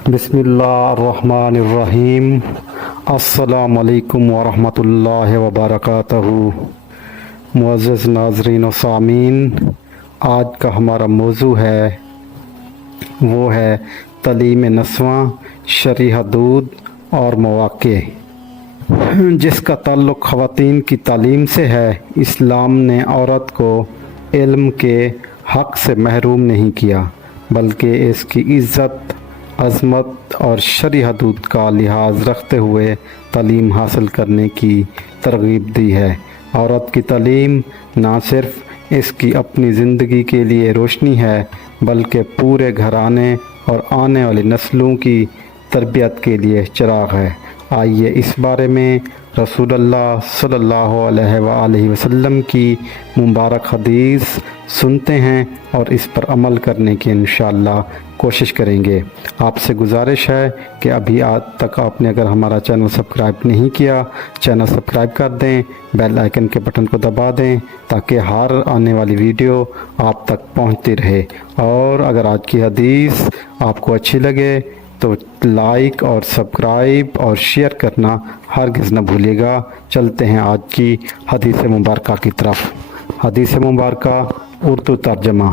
بسم اللہ الرحمن الرحیم۔ السلام علیکم ورحمۃ اللہ وبرکاتہ۔ معزز ناظرین و سامعین، آج کا ہمارا موضوع وہ ہے تعلیم نسواں، شرعی حدود اور مواقع، جس کا تعلق خواتین کی تعلیم سے ہے۔ اسلام نے عورت کو علم کے حق سے محروم نہیں کیا، بلکہ اس کی عزت، عظمت اور شرعی حدود کا لحاظ رکھتے ہوئے تعلیم حاصل کرنے کی ترغیب دی ہے۔ عورت کی تعلیم نہ صرف اس کی اپنی زندگی کے لیے روشنی ہے، بلکہ پورے گھرانے اور آنے والی نسلوں کی تربیت کے لیے چراغ ہے۔ آئیے اس بارے میں رسول اللہ صلی اللہ علیہ وآلہ وسلم کی مبارک حدیث سنتے ہیں اور اس پر عمل کرنے کی انشاءاللہ کوشش کریں گے۔ آپ سے گزارش ہے کہ ابھی آج تک آپ نے اگر ہمارا چینل سبسکرائب نہیں کیا، چینل سبسکرائب کر دیں، بیل آئیکن کے بٹن کو دبا دیں تاکہ ہر آنے والی ویڈیو آپ تک پہنچتی رہے۔ اور اگر آج کی حدیث آپ کو اچھی لگے تو لائک اور سبسکرائب اور شیئر کرنا ہرگز نہ بھولیے گا۔ چلتے ہیں آج کی حدیث مبارکہ کی طرف۔ حدیث مبارکہ اردو ترجمہ۔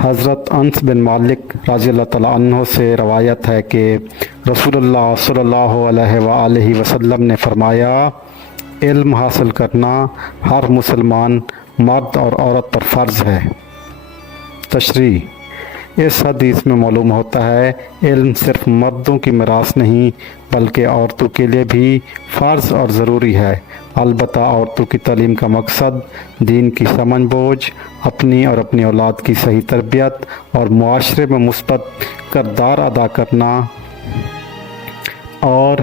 حضرت انس بن مالک رضی اللہ تعالیٰ عنہ سے روایت ہے کہ رسول اللہ صلی اللہ علیہ وآلہ وسلم نے فرمایا، علم حاصل کرنا ہر مسلمان مرد اور عورت پر فرض ہے۔ تشریح: اس حدیث میں معلوم ہوتا ہے علم صرف مردوں کی میراث نہیں بلکہ عورتوں کے لیے بھی فرض اور ضروری ہے۔ البتہ عورتوں کی تعلیم کا مقصد دین کی سمجھ بوجھ، اپنی اور اپنی اولاد کی صحیح تربیت اور معاشرے میں مثبت کردار ادا کرنا اور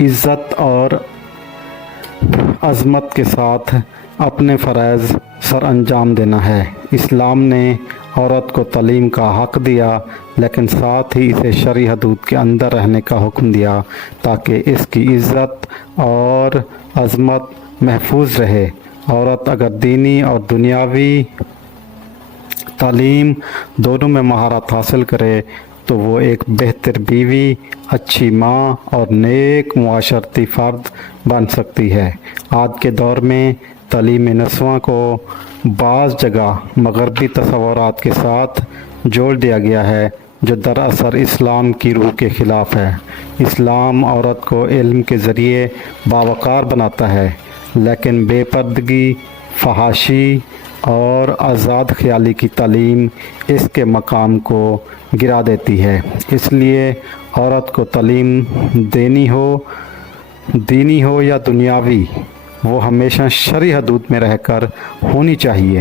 عزت اور عظمت کے ساتھ اپنے فرائض سر انجام دینا ہے۔ اسلام نے عورت کو تعلیم کا حق دیا، لیکن ساتھ ہی اسے شرعی حدود کے اندر رہنے کا حکم دیا تاکہ اس کی عزت اور عظمت محفوظ رہے۔ عورت اگر دینی اور دنیاوی تعلیم دونوں میں مہارت حاصل کرے تو وہ ایک بہتر بیوی، اچھی ماں اور نیک معاشرتی فرد بن سکتی ہے۔ آج کے دور میں تعلیم نسواں کو بعض جگہ مغربی تصورات کے ساتھ جوڑ دیا گیا ہے، جو دراصل اسلام کی روح کے خلاف ہے۔ اسلام عورت کو علم کے ذریعے باوقار بناتا ہے، لیکن بے پردگی، فحاشی اور آزاد خیالی کی تعلیم اس کے مقام کو گرا دیتی ہے۔ اس لیے عورت کو تعلیم دینی ہو یا دنیاوی، وہ ہمیشہ شرعی حدود میں رہ کر ہونی چاہیے۔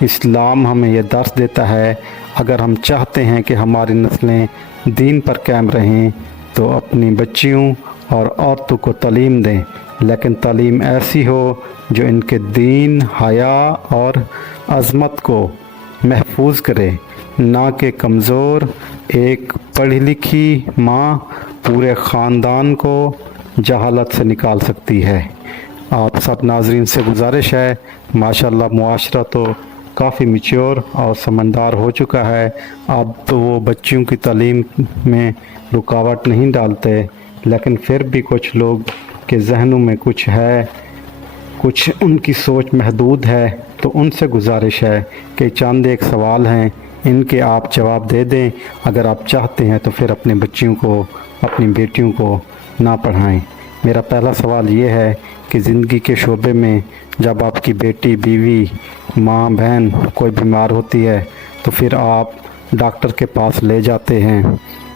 اسلام ہمیں یہ درس دیتا ہے، اگر ہم چاہتے ہیں کہ ہماری نسلیں دین پر قائم رہیں تو اپنی بچیوں اور عورتوں کو تعلیم دیں، لیکن تعلیم ایسی ہو جو ان کے دین، حیا اور عظمت کو محفوظ کرے، نہ کہ کمزور ایک پڑھی لکھی ماں پورے خاندان کو جہالت سے نکال سکتی ہے۔ آپ سب ناظرین سے گزارش ہے، ماشاءاللہ معاشرہ تو کافی میچور اور سمجھدار ہو چکا ہے، اب تو وہ بچیوں کی تعلیم میں رکاوٹ نہیں ڈالتے، لیکن پھر بھی کچھ لوگ کے ذہنوں میں کچھ ہے، کچھ ان کی سوچ محدود ہے۔ تو ان سے گزارش ہے کہ چند ایک سوال ہیں، ان کے آپ جواب دے دیں۔ اگر آپ چاہتے ہیں تو پھر اپنے بچیوں کو، اپنی بیٹیوں کو نہ پڑھائیں۔ میرا پہلا سوال یہ ہے کہ زندگی کے شعبے میں جب آپ کی بیٹی، بیوی، ماں، بہن کوئی بیمار ہوتی ہے تو پھر آپ ڈاکٹر کے پاس لے جاتے ہیں،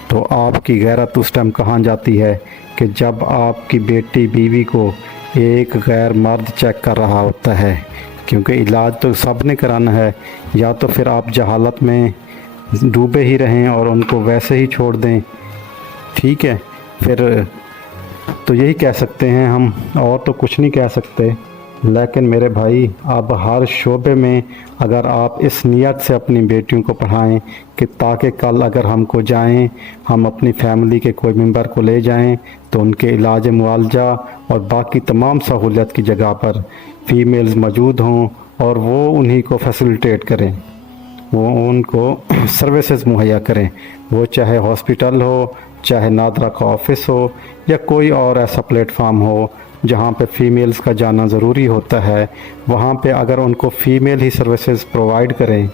تو آپ کی غیرت اس ٹائم کہاں جاتی ہے کہ جب آپ کی بیٹی، بیوی کو ایک غیر مرد چیک کر رہا ہوتا ہے، کیونکہ علاج تو سب نے کرانا ہے۔ یا تو پھر آپ جہالت میں ڈوبے ہی رہیں اور ان کو ویسے ہی چھوڑ دیں، ٹھیک ہے، پھر تو یہی کہہ سکتے ہیں ہم، اور تو کچھ نہیں کہہ سکتے۔ لیکن میرے بھائی، اب ہر شعبے میں اگر آپ اس نیت سے اپنی بیٹیوں کو پڑھائیں کہ تاکہ کل اگر ہم کو جائیں، ہم اپنی فیملی کے کوئی ممبر کو لے جائیں تو ان کے علاج، معالجہ اور باقی تمام سہولیت کی جگہ پر فیمیلز موجود ہوں اور وہ انہی کو فیسیلیٹیٹ کریں، وہ ان کو سروسز مہیا کریں، وہ چاہے ہاسپٹل ہو، چاہے نادرا کا آفس ہو، یا کوئی اور ایسا پلیٹ فارم ہو جہاں پہ فیمیلز کا جانا ضروری ہوتا ہے، وہاں پہ اگر ان کو فیمیل ہی سروسز پرووائڈ کریں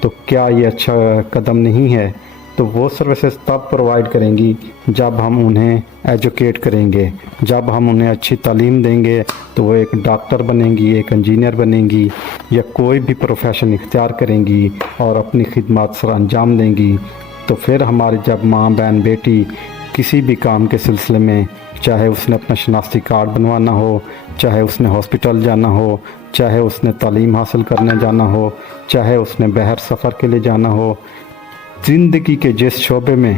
تو کیا یہ اچھا قدم نہیں ہے؟ تو وہ سروسز تب پرووائڈ کریں گی جب ہم انہیں ایجوکیٹ کریں گے، جب ہم انہیں اچھی تعلیم دیں گے تو وہ ایک ڈاکٹر بنیں گی، ایک انجینئر بنیں گی، یا کوئی بھی پروفیشن اختیار کریں گی اور اپنی خدمات سر انجام دیں گی۔ تو پھر ہماری جب ماں بہن بیٹی کسی بھی کام کے سلسلے میں، چاہے اس نے اپنا شناختی کارڈ بنوانا ہو، چاہے اس نے ہاسپٹل جانا ہو، چاہے اس نے تعلیم حاصل کرنے جانا ہو، چاہے اس نے بحر سفر کے لیے جانا ہو، زندگی کے جس شعبے میں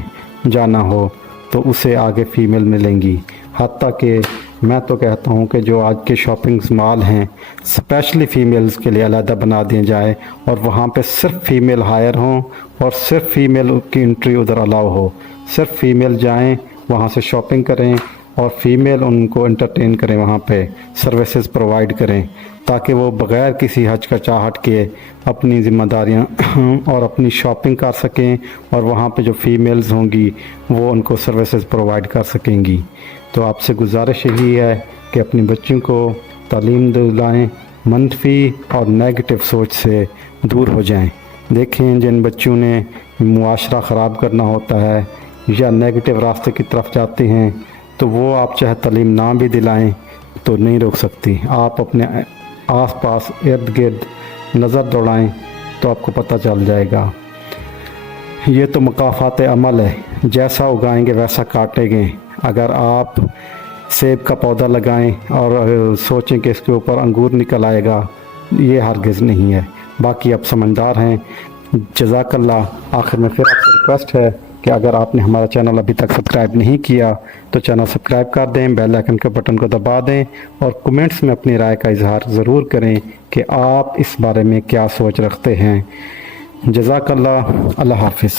جانا ہو، تو اسے آگے فیمیل ملیں گی۔ حتیٰ کہ میں تو کہتا ہوں کہ جو آج کے شاپنگ مال ہیں اسپیشلی فیمیلز کے لیے علیحدہ بنا دیے جائیں، اور وہاں پہ صرف فیمیل ہائر ہوں اور صرف فیمیل کی انٹری ادھر الاؤ ہو، صرف فیمیل جائیں وہاں سے شاپنگ کریں اور فیمیل ان کو انٹرٹین کریں، وہاں پہ سروسز پرووائڈ کریں، تاکہ وہ بغیر کسی ہچکچاہٹ کے اپنی ذمہ داریاں اور اپنی شاپنگ کر سکیں، اور وہاں پہ جو فیمیلز ہوں گی وہ ان کو سروسز پرووائڈ کر سکیں گی۔ تو آپ سے گزارش یہی ہے کہ اپنی بچوں کو تعلیم دلائیں، منفی اور نیگیٹو سوچ سے دور ہو جائیں۔ دیکھیں جن بچوں نے معاشرہ خراب کرنا ہوتا ہے یا نیگیٹو راستے کی طرف جاتے ہیں، تو وہ آپ چاہے تعلیم نہ بھی دلائیں تو نہیں روک سکتی۔ آپ اپنے آس پاس ارد گرد نظر دوڑائیں تو آپ کو پتہ چل جائے گا۔ یہ تو مکافات عمل ہے، جیسا اگائیں گے ویسا کاٹیں گے۔ اگر آپ سیب کا پودا لگائیں اور سوچیں کہ اس کے اوپر انگور نکل آئے گا، یہ ہرگز نہیں ہے۔ باقی آپ سمجھدار ہیں۔ جزاک اللہ۔ آخر میں پھر آپ سے ریکویسٹ ہے کہ اگر آپ نے ہمارا چینل ابھی تک سبسکرائب نہیں کیا تو چینل سبسکرائب کر دیں، بیل آئیکن کے بٹن کو دبا دیں، اور کمنٹس میں اپنی رائے کا اظہار ضرور کریں کہ آپ اس بارے میں کیا سوچ رکھتے ہیں۔ جزاک اللہ۔ اللہ حافظ۔